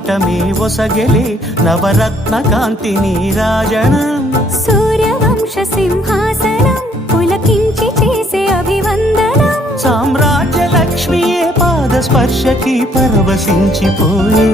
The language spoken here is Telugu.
కూటమి ఒసగెలి నవరత్న కాంతి నీరాజనం సూర్యవంశ సింహాసనం పులకించి చేసే అభివందనం సామ్రాజ్య లక్ష్మియే పాద స్పర్శకి పరవశించిపోయే